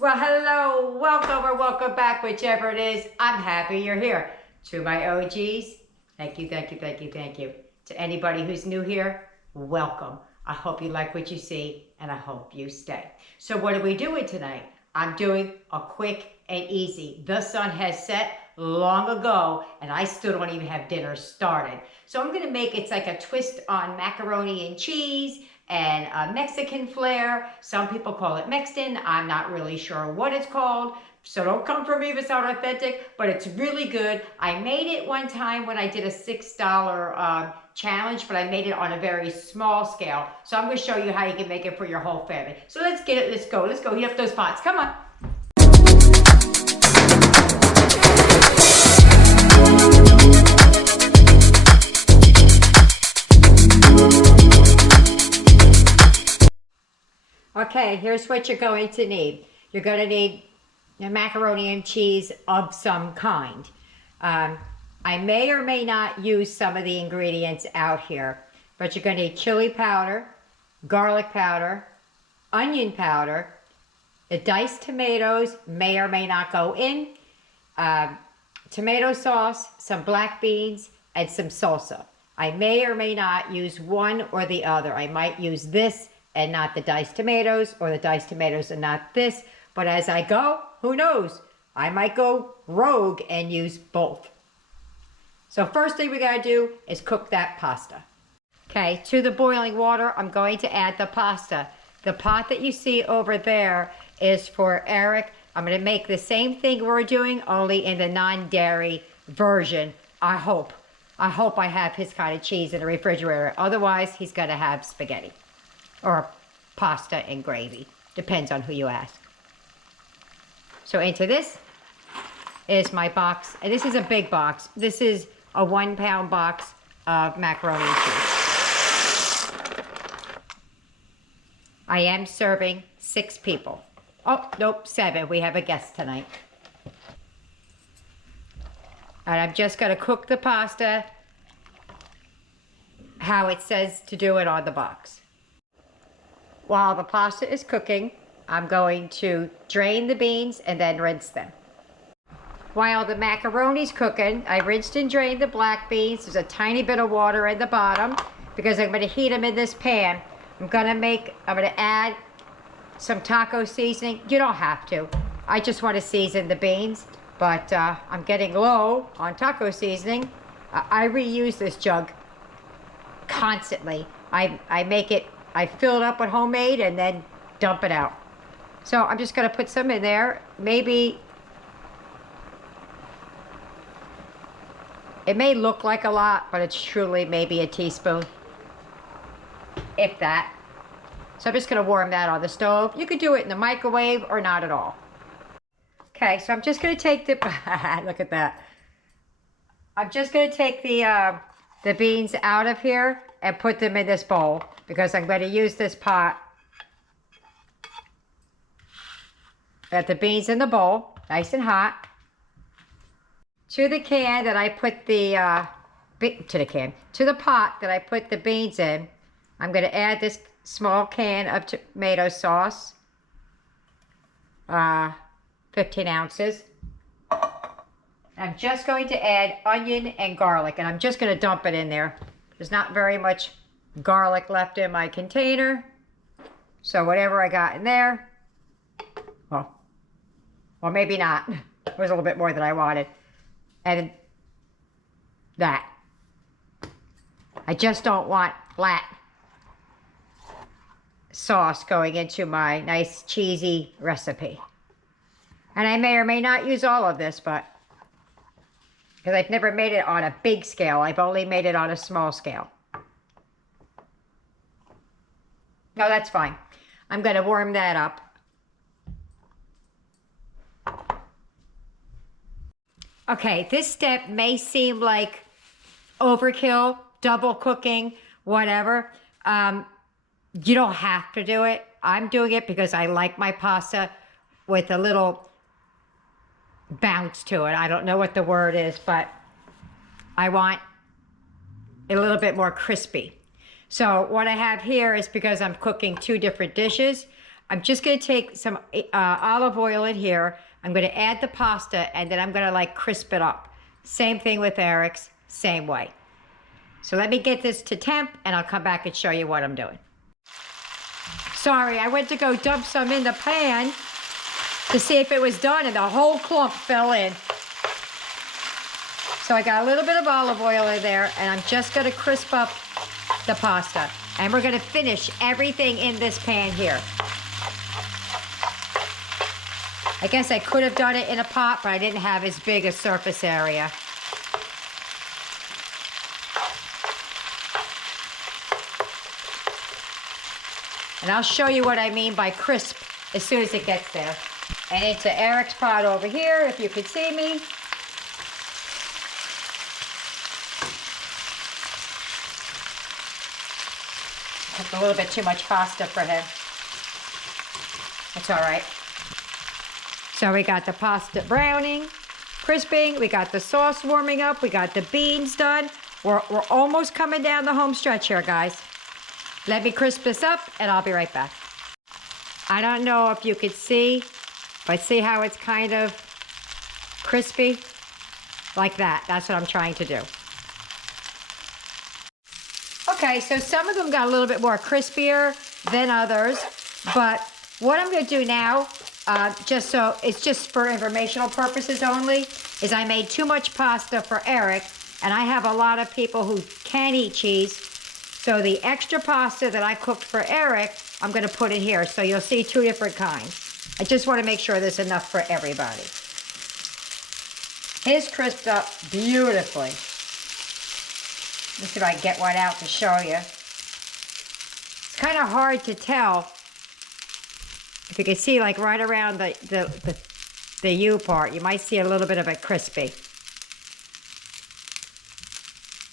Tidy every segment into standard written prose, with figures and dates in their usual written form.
Well, hello, welcome or welcome back, whichever it is. I'm happy you're here. To my OGs, thank you, thank you, thank you, thank you. To anybody who's new here, welcome. I hope you like what you see, and I hope you stay. So what are we doing tonight? I'm doing a quick and easy. The sun has set long ago, and I still don't even have dinner started. So I'm gonna make, it's like a twist on macaroni and cheese, and a Mexican flair. Some people call it Mextian. I'm not really sure what it's called, so don't come for me if it's not authentic, but it's really good. I made it one time when I did a $6 challenge, but I made it on a very small scale. So I'm gonna show you how you can make it for your whole family. So let's get it, let's go, heat up those pots, come on. Okay, here's what you're going to need. You're going to need macaroni and cheese of some kind. I may or may not use some of the ingredients out here, but you're going to need chili powder, garlic powder, onion powder, the diced tomatoes may or may not go in, tomato sauce, some black beans, and some salsa. I may or may not use one or the other. I might use this and not the diced tomatoes, or the diced tomatoes and not this. But as I go, who knows? I might go rogue and use both. So first thing we gotta do is cook that pasta. Okay, to the boiling water, I'm going to add the pasta. The pot that you see over there is for Eric. I'm gonna make the same thing we're doing, only in the non-dairy version, I hope. I hope I have his kind of cheese in the refrigerator. Otherwise, he's gonna have spaghetti. Or pasta and gravy. Depends on who you ask. So into this is my box. And this is a big box. This is a 1 pound box of macaroni and cheese. I am serving 6 people. Oh, nope, 7. We have a guest tonight. And I'm just gonna cook the pasta how it says to do it on the box. While the pasta is cooking, I'm going to drain the beans and then rinse them. While the macaroni's cooking, I rinsed and drained the black beans. There's a tiny bit of water at the bottom because I'm going to heat them in this pan. I'm going to add some taco seasoning. You don't have to. I just want to season the beans, but I'm getting low on taco seasoning. I reuse this jug constantly. I fill it up with homemade and then dump it out. So I'm just gonna put some in there. Maybe, it may look like a lot, but it's truly maybe a teaspoon, if that. So I'm just gonna warm that on the stove. You could do it in the microwave or not at all. Okay, so I'm just gonna take the, look at that. I'm just gonna take the beans out of here and put them in this bowl, because I'm going to use this pot. Got the beans in the bowl, nice and hot. To the can that I put the, to the pot that I put the beans in, I'm going to add this small can of tomato sauce, 15 ounces. I'm just going to add onion and garlic, and I'm just going to dump it in there. There's not very much garlic left in my container, so whatever I got in there, well maybe not. It was a little bit more than I wanted. And that. I just don't want flat sauce going into my nice cheesy recipe. And I may or may not use all of this, but because I've never made it on a big scale. I've only made it on a small scale. No, that's fine. I'm going to warm that up. Okay, this step may seem like overkill, double cooking, whatever. You don't have to do it. I'm doing it because I like my pasta with a little bounce to it. I don't know what the word is, but I want it a little bit more crispy. So what I have here is, because I'm cooking 2 different dishes, I'm just going to take some olive oil in here. I'm going to add the pasta, and then I'm going to like crisp it up. Same thing with Eric's, same way. So let me get this to temp, and I'll come back and show you what I'm doing. Sorry, I went to go dump some in the pan to see if it was done, and the whole clump fell in. So I got a little bit of olive oil in there, and I'm just going to crisp up the pasta. And we're going to finish everything in this pan here. I guess I could have done it in a pot, but I didn't have as big a surface area. And I'll show you what I mean by crisp as soon as it gets there. And into Eric's pot over here, if you could see me. That's a little bit too much pasta for him. That's all right. So we got the pasta browning, crisping. We got the sauce warming up. We got the beans done. We're almost coming down the home stretch here, guys. Let me crisp this up, and I'll be right back. I don't know if you could see, but see how it's kind of crispy? Like that. That's what I'm trying to do. Okay, so some of them got a little bit more crispier than others, but what I'm going to do now, just so it's just for informational purposes only, is I made too much pasta for Eric, and I have a lot of people who can't eat cheese, so the extra pasta that I cooked for Eric, I'm going to put in here, so you'll see two different kinds. I just want to make sure there's enough for everybody. His crisped up beautifully. Let me see if I can get one out to show you. It's kind of hard to tell. If you can see, like right around the U part, you might see a little bit of it crispy.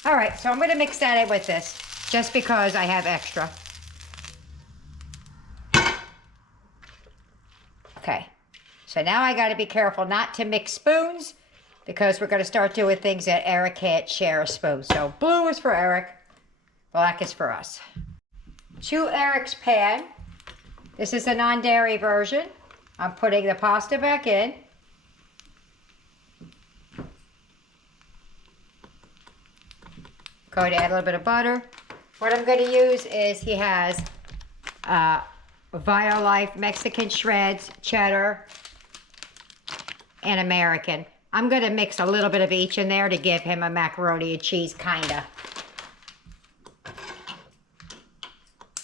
All right, so I'm going to mix that in with this, just because I have extra. Okay, so now I got to be careful not to mix spoons, because we're going to start doing things that Eric can't share a spoon. So blue is for Eric, black is for us. To Eric's pan, this is a non-dairy version. I'm putting the pasta back in. Going to add a little bit of butter. What I'm going to use is, he has Violife Mexican shreds, cheddar, and American. I'm going to mix a little bit of each in there to give him a macaroni and cheese, kinda.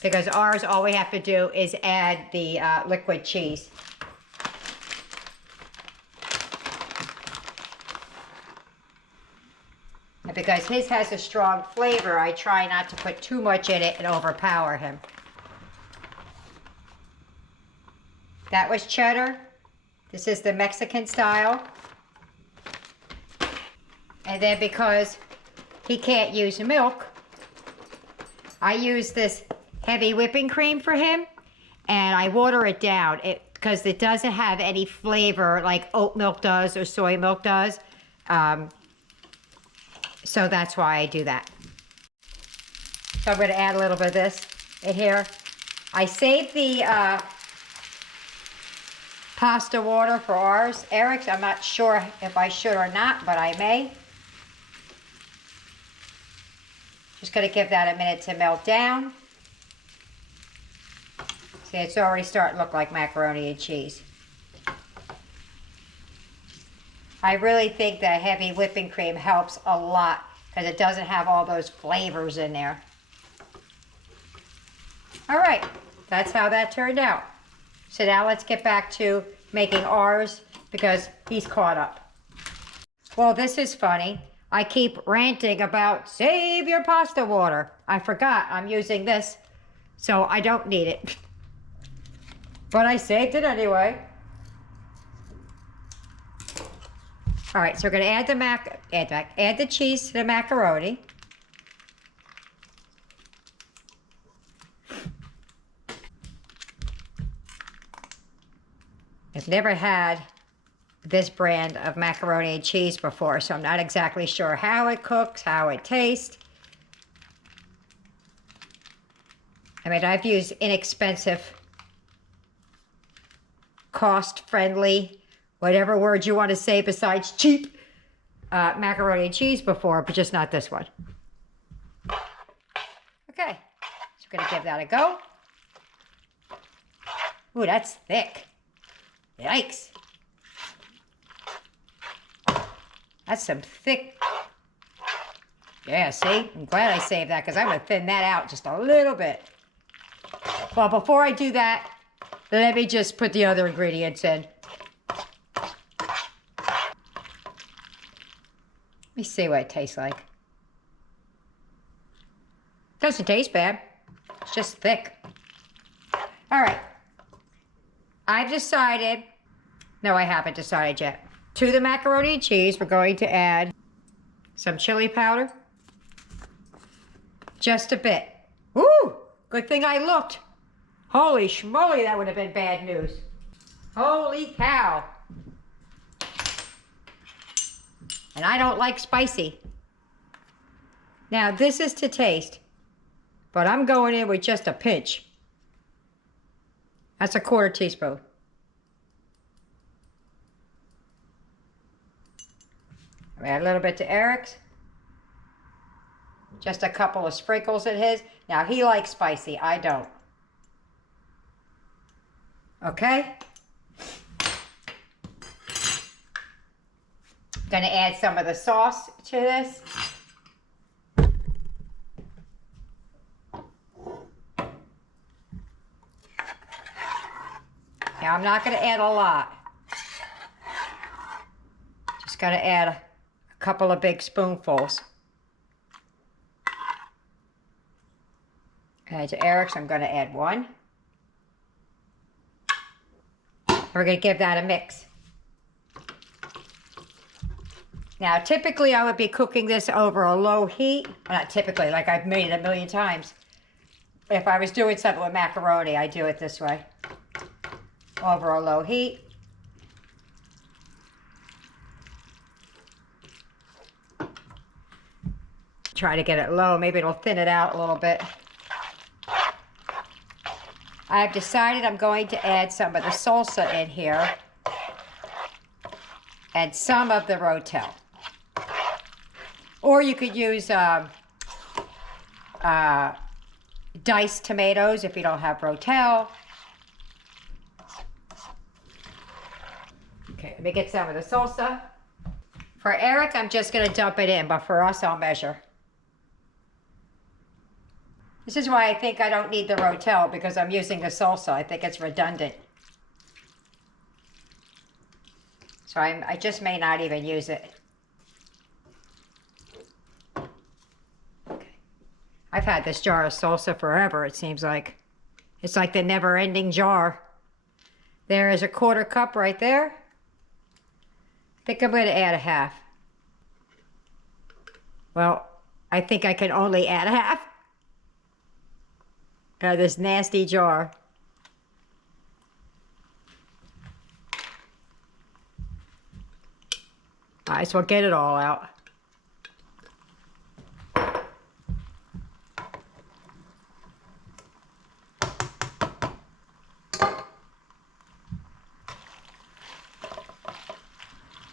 Because ours, all we have to do is add the liquid cheese. And because his has a strong flavor, I try not to put too much in it and overpower him. That was cheddar. This is the Mexican style. And then because he can't use milk, I use this heavy whipping cream for him, and I water it down because it doesn't have any flavor like oat milk does or soy milk does. So that's why I do that. So I'm going to add a little bit of this in here. I saved the pasta water for ours. Eric's, I'm not sure if I should or not, but I may. Just going to give that a minute to melt down. See, it's already starting to look like macaroni and cheese. I really think that heavy whipping cream helps a lot because it doesn't have all those flavors in there. All right, that's how that turned out. So now let's get back to making ours because he's caught up. Well, this is funny. I keep ranting about save your pasta water. I forgot I'm using this, so I don't need it. But I saved it anyway. All right, so we're gonna add add the cheese to the macaroni. I've never had this brand of macaroni and cheese before, so I'm not exactly sure how it cooks, how it tastes. I mean, I've used inexpensive cost-friendly, whatever word you want to say besides cheap, macaroni and cheese before, but just not this one. Okay, so we're gonna give that a go. Ooh, that's thick. Yikes. That's some thick. Yeah, see? I'm glad I saved that because I'm gonna thin that out just a little bit. Well, before I do that, let me just put the other ingredients in. Let me see what it tastes like. Doesn't taste bad. It's just thick. All right. I've decided, no, I haven't decided yet. To the macaroni and cheese, we're going to add some chili powder. Just a bit. Ooh, good thing I looked. Holy schmoly, that would have been bad news. Holy cow. And I don't like spicy. Now, this is to taste, but I'm going in with just a pinch. That's a 1/4 teaspoon. I'll add a little bit to Eric's. Just a couple of sprinkles in his. Now, he likes spicy. I don't. Okay? Gonna add some of the sauce to this. Now, I'm not gonna add a lot. Just gotta add a couple of big spoonfuls. Okay, to Eric's, I'm gonna add 1. We're gonna give that a mix. Now, typically I would be cooking this over a low heat. Well, not typically, like I've made it a million times. If I was doing something with macaroni, I do it this way. Over a low heat. Try to get it low, maybe it'll thin it out a little bit. I've decided I'm going to add some of the salsa in here and some of the rotel. Or you could use diced tomatoes if you don't have rotel. Okay, let me get some of the salsa. For Eric, I'm just going to dump it in, but for us, I'll measure. This is why I think I don't need the rotel, because I'm using the salsa. I think it's redundant. So I just may not even use it. Okay. I've had this jar of salsa forever, it seems like. It's like the never-ending jar. There is a 1/4 cup right there. I think I'm going to add a half. Well, I think I can only add a half. Out of this nasty jar. Might as well get it all out.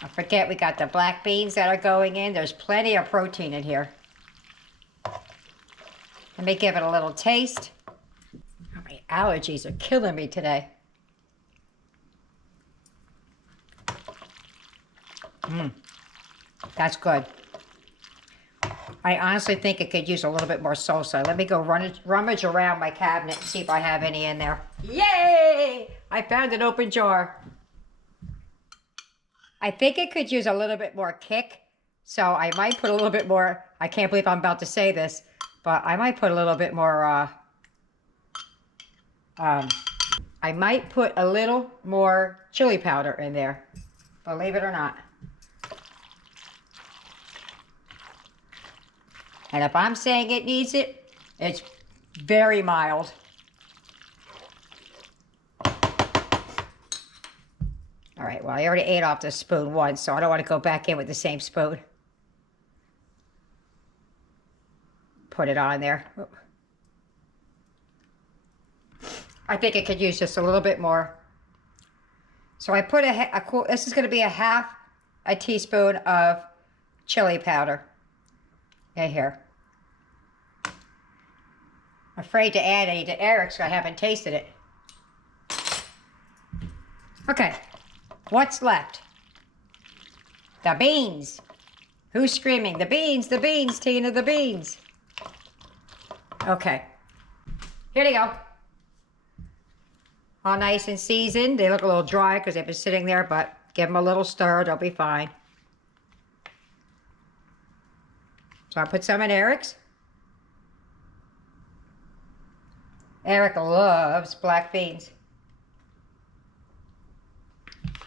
Don't forget we got the black beans that are going in. There's plenty of protein in here. Let me give it a little taste. Oh, my allergies are killing me today. That's good. I honestly think it could use a little bit more salsa. Let me go rummage around my cabinet and see if I have any in there. Yay! I found an open jar. I think it could use a little bit more kick, so I might put a little bit more. I can't believe I'm about to say this, but I might put a little bit more, I might put a little more chili powder in there, believe it or not. And if I'm saying it needs it, it's very mild. All right, well, I already ate off the spoon once, so I don't want to go back in with the same spoon. Put it on there. I think it could use just a little bit more. So I put this is going to be a half a teaspoon of chili powder in here. I'm afraid to add any to Eric's because I haven't tasted it. Okay, what's left? The beans. Who's screaming? The beans, Tina, the beans. Okay, here they go. All nice and seasoned. They look a little dry because they've been sitting there, but give them a little stir, they'll be fine. So I put some in Eric's. Eric loves black beans.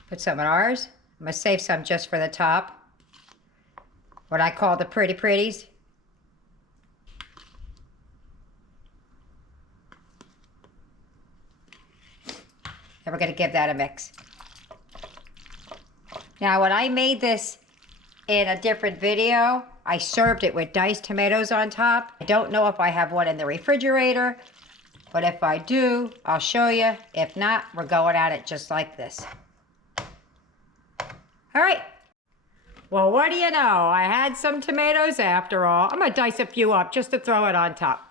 Put some in ours. I'm gonna save some just for the top. What I call the pretty pretties. And we're gonna give that a mix. Now, when I made this in a different video, I served it with diced tomatoes on top. I don't know if I have one in the refrigerator, but if I do, I'll show you. If not, we're going at it just like this. All right. Well, what do you know? I had some tomatoes after all. I'm gonna dice a few up just to throw it on top.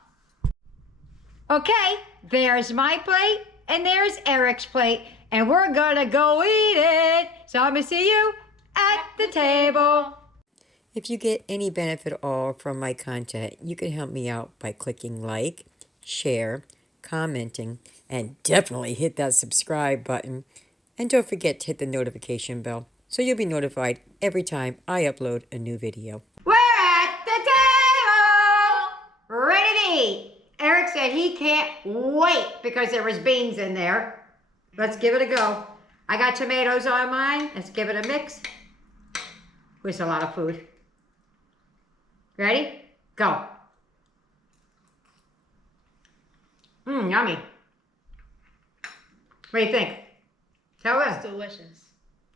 Okay, there's my plate and there's Eric's plate, and we're gonna go eat it. So I'm gonna see you at the table. If you get any benefit at all from my content, you can help me out by clicking like, share, commenting, and definitely hit that subscribe button. And don't forget to hit the notification bell so you'll be notified every time I upload a new video. We're at the table, ready to eat. Eric said he can't wait because there was beans in there. Let's give it a go. I got tomatoes on mine. Let's give it a mix. With a lot of food. Ready? Go. Yummy. What do you think? Tell us. It's delicious.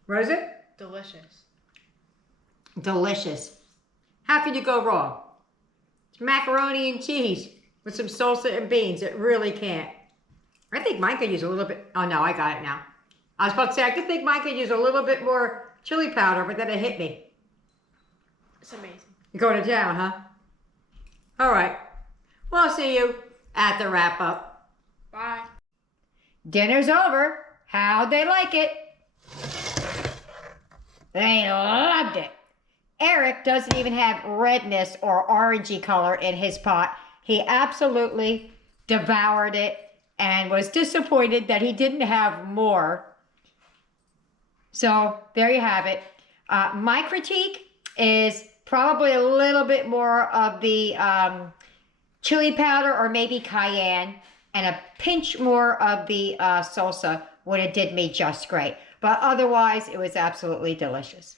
What is it? Delicious. Delicious. How could you go wrong? It's macaroni and cheese with some salsa and beans. It really can't. I think mine could use a little bit. Oh no, I got it now. I was about to say, I could think mine could use a little bit more chili powder, but then it hit me. It's amazing. You're going to town, huh? All right. Well, I'll see you at the wrap up. Bye. Dinner's over. How'd they like it? They loved it. Eric doesn't even have redness or orangey color in his pot. He absolutely devoured it and was disappointed that he didn't have more. So there you have it. My critique is probably a little bit more of the chili powder or maybe cayenne, and a pinch more of the salsa would have did me just great. But otherwise, it was absolutely delicious.